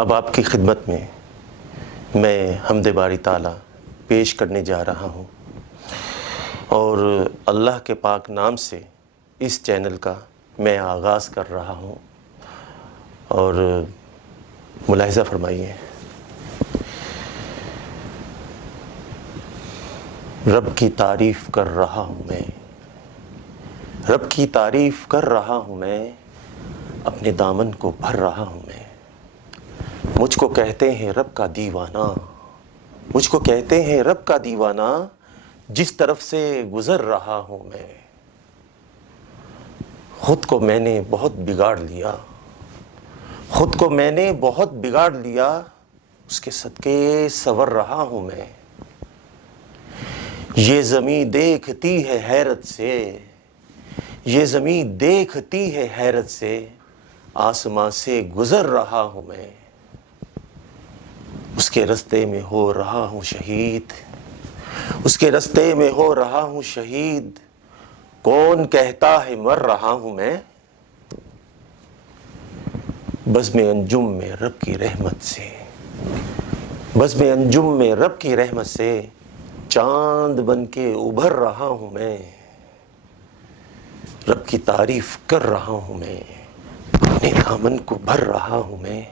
اب آپ کی خدمت میں میں حمد باری تعالیٰ پیش کرنے جا رہا ہوں، اور اللہ کے پاک نام سے اس چینل کا میں آغاز کر رہا ہوں، اور ملاحظہ فرمائیے۔ رب کی تعریف کر رہا ہوں میں، رب کی تعریف کر رہا ہوں میں، اپنے دامن کو بھر رہا ہوں میں۔ مجھ کو کہتے ہیں رب کا دیوانہ، مجھ کو کہتے ہیں رب کا دیوانہ، جس طرف سے گزر رہا ہوں میں۔ خود کو میں نے بہت بگاڑ لیا، خود کو میں نے بہت بگاڑ لیا، اس کے صدقے سنور رہا ہوں میں۔ یہ زمین دیکھتی ہے حیرت سے، یہ زمین دیکھتی ہے حیرت سے، آسمان سے گزر رہا ہوں میں۔ اس کے رستے میں ہو رہا ہوں شہید، اس کے رستے میں ہو رہا ہوں شہید، کون کہتا ہے مر رہا ہوں میں۔ بزم انجم میں رب کی رحمت سے، بزم انجم میں رب کی رحمت سے، چاند بن کے ابھر رہا ہوں میں۔ رب کی تعریف کر رہا ہوں میں، اپنے دامن کو بھر رہا ہوں میں۔